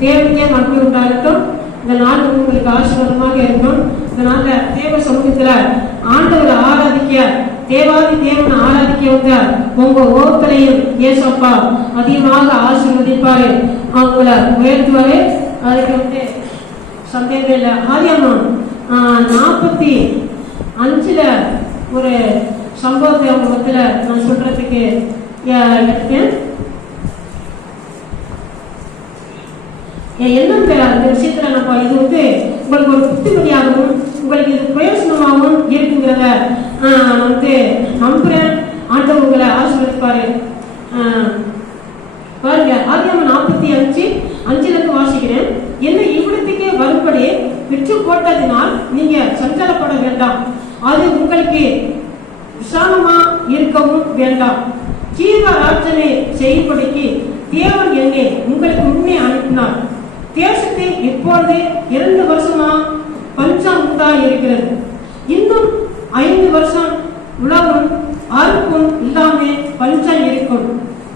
தேவனுக்கே மகிமை உண்டாகட்டும். இந்த நாள் உங்களுக்கு ஆசீர்வாதமாக இருக்கும். இந்த தேவ சமூகத்துல ஆண்டவரை ஆராதிக்க தேவாதி தேவனை ஆராதிக்க வந்த உங்க ஒவ்வொருத்தரையும் ஏசப்பா அதிகமாக ஆசீர்வதிப்பாரு. அவங்கள உயர்த்துவாரு. அதுக்கு வந்து சந்தேகம் இல்லை. ஆதியம்மா நாற்பத்தி அஞ்சுல ஒரு சம்பவத்தை அவங்க மத்தியில நான் சொல்றதுக்கு அஹ், எடுத்தேன் என் எண்ணம் பெற அந்த விஷயத்துல நம்ம இது வந்து உங்களுக்கு ஒரு புத்திமதியாகவும் உங்களுக்கு இது பிரயோசனமாகவும் இருக்குங்கிறத நான் வந்து நம்புறேன். ஆண்டவர் உங்களை ஆசீர்வதிப்பாரு. பாருங்க ஆதியாம நாற்பத்தி அஞ்சு அஞ்சுல இருந்து வாசிக்கிறேன். என்ன இவ்விடத்துக்கே வரும்படி விற்று போட்டதினால் நீங்க சஞ்சலப்பட வேண்டாம். அது உங்களுக்கு விசாலமா இருக்கவும் வேண்டாம். ஜீவராஜனை செய்யும்படிக்கு தேவன் என்னை உங்களுக்கு முன்னே அனுப்பினார். தேசத்தில் இப்பொழுது இரண்டு வருஷமா பஞ்சம் தான் இருக்கிறது. இன்னும் ஐந்து வருஷம் உலகம் அறுப்பும் இல்லாம பஞ்சம் இருக்கும்.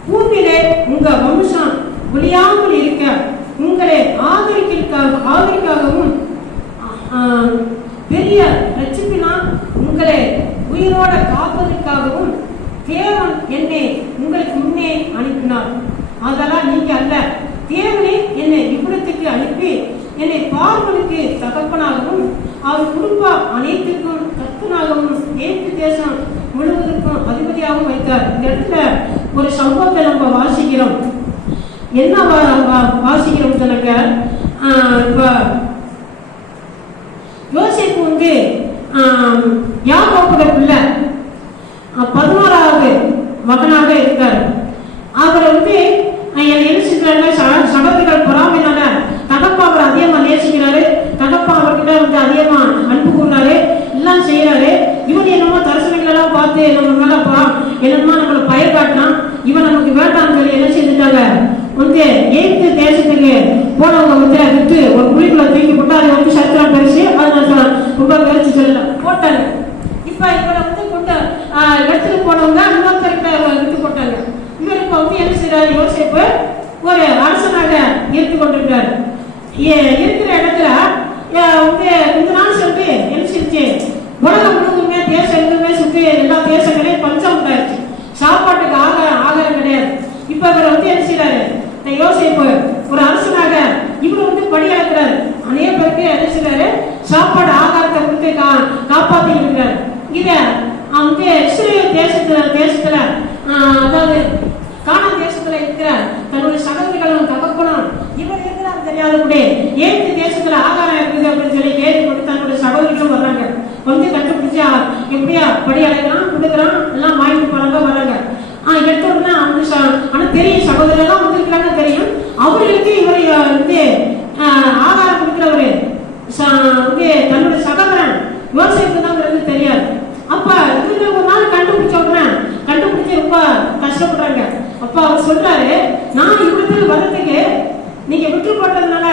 பூமியிலே உங்க வம்சம் ஒழியாமல் இருக்க உங்களை ஆதரிக்கிறதுக்காக ஆதரிக்காகவும் பெரிய ரட்சிப்பினால் உங்களை உயிரோட காப்பதற்காகவும் தேவன் என்னை உங்களுக்கு முன்னே அனுப்பினார். அதெல்லாம் நீங்க அல்ல தேவனே என்னை இவ்விடத்துக்கு அனுப்பி என்னை பார்வனுக்கு தகப்பனாகவும் அவர் குடும்பம் அனைத்துக்கும் கத்தனாகவும் மேற்கு தேசம் முழுவதற்கும் அதிபதியாகவும் வைத்தார். இந்த இடத்துல ஒரு சம்பவத்தை நம்ம வாசிக்கிறோம். என்ன வா- வா- வாசிக்கிறோம் சொன்னாக்க இப்போ யோசிப்பு வந்து யார் யாக்கோபுட பிள்ளை ஆஹ், பதினோராவது மகனாக இருக்கார் அவர் வந்து ஆஹ், என்னை என்ன செஞ்சாங்க ச- சகோதரிகள் பொறாமைனால தகப்பா அவர் அதிகமா நேசிக்கிறாரு தகப்பா அவர்கிட்ட வந்து அதிகமா அன்பு கூறாரு எல்லாம் செய்யறாரு இவன் என்னமோ தரிசனங்கள் எல்லாம் பார்த்து நம்ம மேல பா என்னமோ நம்மளை பயிர் காட்டினான் இவன் நமக்கு வேண்டாம்னு சொல்லி என்ன செஞ்சுட்டாங்க வந்து எய்த்து தேசத்துக்கு போனவங்க வந்து அதை விட்டு ஒரு குழிக்குள்ள தூக்கி போட்டு அதை வந்து சத்திரம் பெருசு அதை நான் சொல்ல- ரொம்ப பெருசு சொல்லல போட்டாங்க இப்ப இவரை வந்து கொண்டு ஆஹ், எடுத்துட்டு போனவங்க இன்னொருத்தர்கிட்ட விட்டு போட்டாங்க இவர் இப்ப யோசிப்பு. ஒரு அரசனாக இருந்து கொண்டிருக்காரு ஏ- இருக்கிற இடத்துல ஆஹ், வந்து கொஞ்ச நாள் சொல்லிட்டு என்ன செஞ்சு உலகம் முழுவதுமே தேசம் எங்குமே சுற்றி எல்லா தேசங்களையும் பஞ்சம் உண்டாயிருச்சு சாப்பாட்டுக்கு ஆக ஆகாரம் கிடையாது. இப்ப இவர் வந்து என்ன செய்யறாரு இந்த யோசிப்பு. ஒரு அரசனாக இவர் வந்து படி அளக்கிறாரு அநேக பேருக்கு என்ன செய்யறாரு சாப்பாடு ஆகாரத்தை கொடுத்து கா காப்பாத்தி இருக்காரு. இத வந்து இஸ்ரேல் தேசத்துல தேசத்துல ஆஹ், அதாவது கானா தேசத்துல இருக்கிற தன்னுடைய சகோதரிகளும் தகப்பனும் இவர் இருக்கிறார் ஏழு தேசத்துல ஆகாரம் இருக்குது அப்படின்னு சொல்லி கேள்வி கொடுத்து தன்னுடைய சகோதரிகளும் வர்றாங்க. வந்து கண்டுபிடிச்சா எப்படியா? படி அடையலாம் கொடுக்குறான் எல்லாம் வாங்கிட்டு போறாங்க வர்றாங்க. ஆஹ் எடுத்த உடனே அவங்க ச- ஆனா பெரிய சகோதரர்கள் வந்திருக்கிறாங்க தெரியும். அவர்களுக்கு இவர் வந்து ஆகாரம் கொடுக்குறவரு வந்து தன்னுடைய சகோதரன் விவசாயத்துக்கு தான் தெரியாது. அப்ப இவங்க ஒரு நாள் கண்டுபிடிச்ச உடனே கண்டுபிடிச்சு ரொம்ப கஷ்டப்படுறாங்க. அப்ப அவர் சொல்றாரு நான் இவ்விடத்தில் வர்றதுக்கு நீங்க விட்டு போட்டதுனால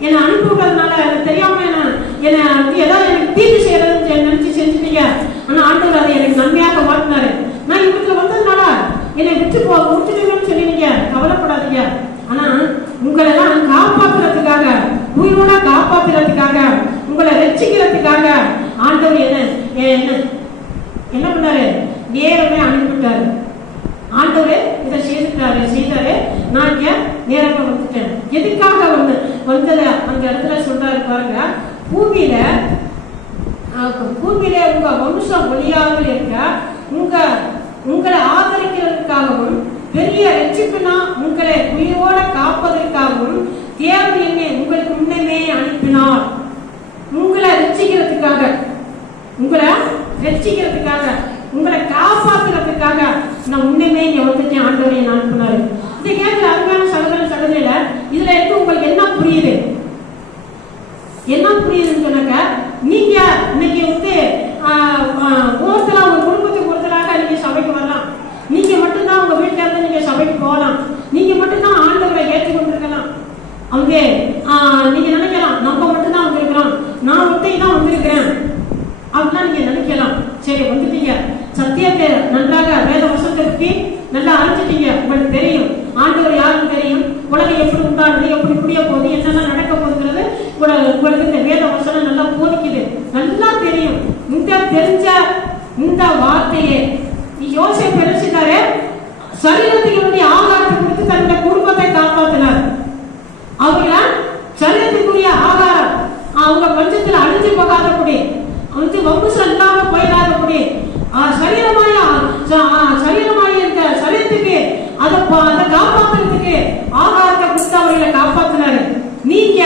என்னை அனுப்பி விட்டதுனால எனக்கு தெரியாம என்ன என்னை ஏதாவது எனக்கு தீர்வு செய்யறதுன்னு நினைச்சு செஞ்சுட்டீங்க. ஆனா ஆண்டவர் அதை எனக்கு நன்மையாக மாத்தினாரு நான் இவத்துல வந்ததுனால என்னை விட்டு போ விட்டுட்டீங்கன்னு சொல்லினீங்க கவலைப்படாதீங்க. ஆனா உங்களை எல்லாம் காப்பாத்துறதுக்காக உயிரோட காப்பாத்துறதுக்காக உங்களை ரசிக்கிறதுக்காக ஆண்டவர் என்ன என்ன என்ன பண்ணாரு? நேரமே அனுப்பிவிட்டாரு. ஆண்டவரே இதை செய்துட்டாரு செய்தாரு. நான் இங்க நேரமா வந்துட்டேன்? எதுக்காக வந்து வந்தத அந்த இடத்துல பாருங்க. பூமியில பூமியில உங்க வம்சம் ஒளியாமல் இருக்க உங்க உங்களை ஆதரிக்கிறதுக்காகவும் பெரிய ரட்சிப்புனா உங்களை உயிரோட காப்பதற்காகவும் தேவன் என்னை உங்களுக்கு முன்னமே அனுப்பினார். உங்களை ரட்சிக்கிறதுக்காக உங்களை ரட்சிக்கிறதுக்காக உங்களை காப்பாத்துறதுக்காக நான் முன்னமே இங்க வந்துட்டேன். ஆண்டவரை நான் அனுப்பினாரு. இந்த கேட்கல அருமையான சகோதர சகோதரியில இதுல இருந்து உங்களுக்கு என்ன புரியுது என்ன புரியுதுன்னு சொன்னாக்க நீங்க இன்னைக்கு வந்து ஆஹ், ஆஹ், ஒருத்தரா உங்க குடும்பத்துக்கு ஒருத்தராக நீங்க சபைக்கு வரலாம் நீங்க மட்டும்தான் உங்க வீட்டுல இருந்து நீங்க சபைக்கு போகலாம் நீங்க மட்டும்தான் ஆண்டவரை ஏற்றுக்கொண்டிருக்கலாம் அவங்க ஆஹ், நீங்க நினைக்கலாம் நம்ம மட்டும்தான் வந்திருக்கிறோம் நான் ஒருத்தை தான் வந்திருக்கிறேன் அப்படிலாம் நீங்க நினைக்கலாம் சரி வந்துட்டீங்க சத்தியத்தை நன்றாக வேத வசனத்தை பத்தி நல்லா அறிஞ்சிட்டீங்க உங்களுக்கு தெரியும் ஆண்டவர் யாருன்னு தெரியும் உலகம் எப்படி உண்டானது எப்படி புரிய போகுது உங்களுக்கு இந்த வேத வசனம் நல்லா போதிக்குது நல்லா தெரியும் இந்த தெரிஞ்ச இந்த வார்த்தையை யோசிப்பு நினைச்சிட்டாரு சரீரத்துக்கு வேண்டிய ஆகாரத்தை கொடுத்து தன்னுடைய குடும்பத்தை காப்பாத்தினார் அவங்கள சரீரத்துக்குரிய ஆகாரம் அவங்க பஞ்சத்தில் அழிஞ்சு போகாதபடி வந்து வம்சம் இல்லாம போயிடாதபடி ஆ, சரீரமாய ச- ஆ, சரீரமாய இந்த சரீரத்துக்கு அதை பா- அதை காப்பாத்துறதுக்கு ஆகாரத்தை கொடுத்து அவர்களை காப்பாத்தினாரு. நீங்க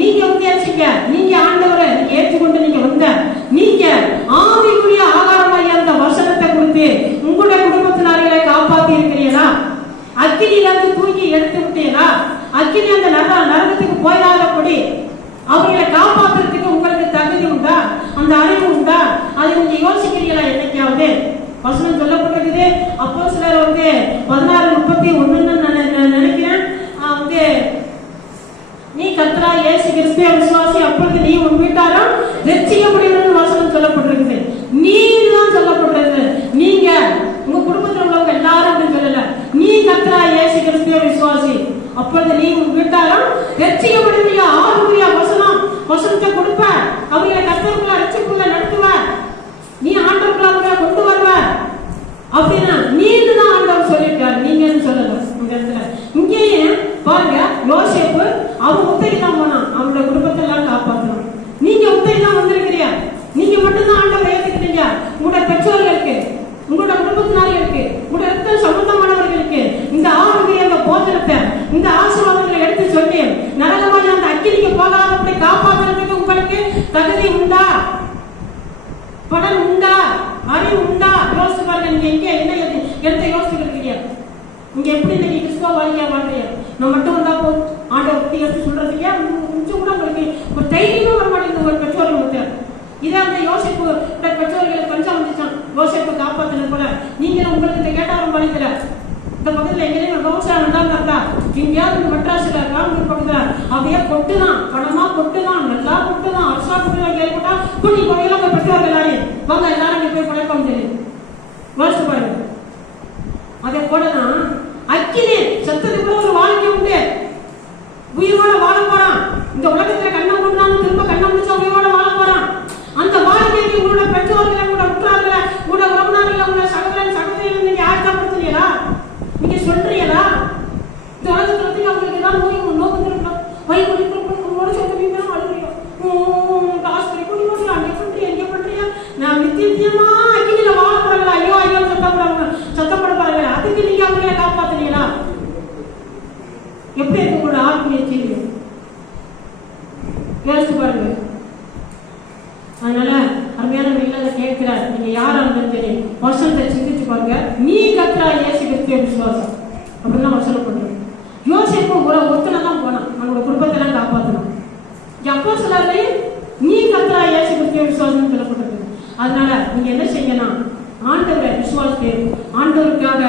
நீங்க ஏற்றிக்க. நீங்க ஆண்டவரை நீங்க ஏற்றுக்கொண்டு நீங்க வந்த. நீங்க ஆவிக்குரிய ஆகாரமாய் அந்த வசனத்தை கொடுத்து உங்களுடைய குடும்பத்தினர்களை காப்பாத்தி இருக்கிறீங்களா அக்கினியிலிருந்து தூக்கி எடுத்து விட்டீங்களா அக்கினி அந்த நர நரகத்துக்கு போயிடாதபடி அவர்களை காப்பாத்துறதுக்கு உங்களுக்கு தகுதி உண்டா? அந்த அறிவு உண்டா? அதை நீங்க யோசிக்கிறீங்களா என்னைக்காவது? வசனம் சொல்லப்பட்டிருக்குது. அப்போ சிலர் வந்து பதினாறு முப்பத்தி ஒண்ணுன்னு வந்து நீ கத்ரா இயேசு கிறிஸ்துவ விசுவாசி அப்பொழுது நீ உன் வீட்டாரும் ரட்சிக்கப்படுவீர்கள் வசனம் சொல்லப்பட்டிருக்குது. நீ தான் சொல்லப்பட்டிருக்கு நீங்க உங்க குடும்பத்தில் உள்ளவங்க எல்லாரும் அப்படி சொல்லல. நீ கத்ரா இயேசு கிறிஸ்துவ விசுவாசி அப்பொழுது நீ உன் வீட்டாரும் ரட்சிக்கப்படுவீங்க ஆறுடைய வசனம் வசனத்தை கொடுப்ப. அவங்க கத்தர்கள் ரட்சிப்புள்ள நடத்துவ நீ ஆண்டவர்களை அவங்களை கொண்டு வருவ அப்படின்னா நீங்க தான் ஆண்டவர் சொல்லியிருக்காரு நீங்கன்னு சொல்லல இந்த இடத்துல இங்கேயே பாருங்க யோசேப்பு அவன் முத்தைக்கு தான் போனான் அவனோட குடும்பத்தை எல்லாம் காப்பாற்றணும் நீங்க முத்தைக்கு தான் வந்திருக்கிறீங்க நீங்க மட்டும் தான் ஆண்டவர் ஏத்துக்கிட்டீங்க உங்களோட பெற்றோர்களுக்கு உங்களோட குடும்பத்தினார்களுக்கு உங்களோட ரத்த சம்பந்தமானவர்களுக்கு இந்த ஆரோக்கிய அந்த போஜனத்தை இந்த ஆசீர்வாதங்களை எடுத்து சொல்லி நரகமான அந்த அக்கினிக்கு போகாதபடி காப்பாற்றுறதுக்கு உங்களுக்கு தகுதி உண்டா பணம் உண்டா அறிவு உண்டா யோசிச்சு பாருங்க நீங்க எங்க என்ன எது- எடுத்த யோசிச்சுட்டு இருக்கீங்க நீங்க எப்படி இன்னைக்கு கிறிஸ்துவ வாழ்க்கையா வாழ்றீங்க? நான் மட்டும் வந்தா போதும். ஆண்டவர் பத்தி எடுத்து சொல்றதுக்கே கொஞ்சம் கூட உங்களுக்கு ஒரு தைரியமே வர மாட்டேங்குது ஒரு பெற்றோர்கள் மத்தியில் இதே அந்த யோசிப்பு இந்த பெற்றோர்களுக்கு பஞ்சம் வந்துச்சான். யோசிப்பு காப்பாத்தினது போல. நீங்க உங்களுக்கு இந்த கேட்டாலும் பணிக்கல இந்த பக்கத்துல எங்கேயும் விவசாயம் வந்தாங்க இருந்தா எங்கேயாவது இந்த மெட்ராஸ்ல காம்பூர் பக்கத்துல அப்படியே கொட்டுதான். பணமா கொட்டுதான். நல்லா கொட்டுதான். அரசா கொட்டுதான். கேள்விப்பட்டா கூட்டி போய் அந்த பெற்றோர்கள் எல்லாரையும் வாங்க எல்லாரும் இங்க போய் பழக்கம் சொல்லி யோசிச்சு பாருங்க. அதே போலதான் அக்கினி சத்தத்துக்குள்ள ஒரு வாழ்க்கை உண்டு உயிரோட வாழ போறான் இந்த உலகத்துல கண்ணை மூடினாலும் திரும்ப கண்ணை முடிச்சா உயிரோட வாழ போறான் அந்த வாழ்க்கைக்கு உங்களோட பெற்றோர்களை உங்களோட உற்றார்களை உங்களோட உறவினர்களை உங்களோட சகோதரன் சகோதரிகள் நீங்க ஆயத்தப்படுத்துறீங்களா நீங்க சொல்றீங்களா இந்த உலகத்துல வந்து அவங்களுக்கு ஏதாவது நோய் நோக்கு திருப்பணும் வயிறு வலிக்கும் உங்களோட சொல்றீங்க அழுகிறீங்க ஆஸ்பத்திரி கூட்டி போட்டு அங்கே பண்றீங்க எங்க பண்றீங்க நான் நித்தியமா அக்கினில வாழ போறாங்களா ஐயோ ஐயோ சத்தப்படுறாங்க சத்தப்பட பாருங்க அதுக்கு நீங்க அவங்களை காப்பாத்துறீங்களா எப்படி இருக்கு உங்களோட ஆத்மீய கேள்வி யோசிச்சு பாருங்க அதனால அருமையான வீட்டில் கேட்கிறார் நீங்க யாரா இருந்தாலும் சரி வருஷத்தை சிந்திச்சு பாருங்க. நீ கத்துறா இயேசு கிறிஸ்துவ விசுவாசம். அப்படின்னு வசனம் பண்றோம் யோசிப்பு உங்களை ஒத்துல தான் போனான். அவனோட குடும்பத்தை எல்லாம் காப்பாற்றணும் எப்போ சொல்லாதே நீ கத்துறா இயேசு கிறிஸ்துவ விசுவாசம் சொல்லப்பட்டது. அதனால நீங்க என்ன செய்யணும்? ஆண்டவரை விசுவாசத்தை ஆண்டவருக்காக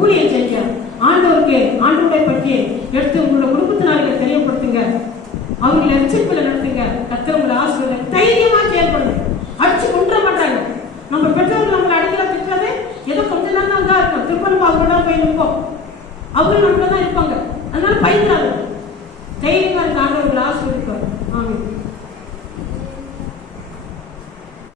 ஊழியம் செய்ய ஆண்டவருக்கு ஆண்டவரை பற்றி எடுத்து உங்களோட குடும்பத்தினர்களை தெரியப்படுத்துங்க. அவங்களை ரட்சிப்பில் நடத்துங்க. கத்திர ஆசிரியர் தைரியம் அவங்க போய் நிற்போம். அவங்க நம்மள தான் இருப்பாங்க. அதனால பயந்துடாது